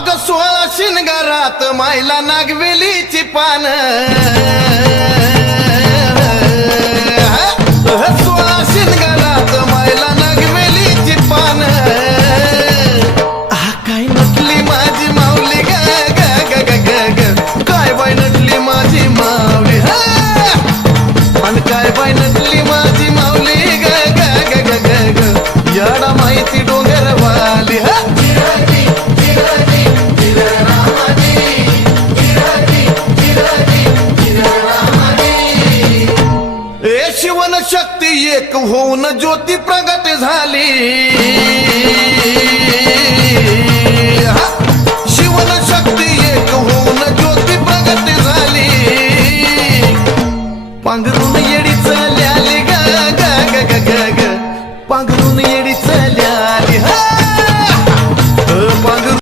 अग 16 शिनगारात मायला नागवेलीची पान 16 शिनगारात मायला नागवेलीची पान काय नटली माझी माऊली ग ग ग ग ग ग काय बाई नटली माझी माऊली आणि काय बाई नटली माझी माऊली ग ग ग ग ग ग याडा माहिती डोंगरवाली शिवन शक्ती एक होऊन ज्योती प्रग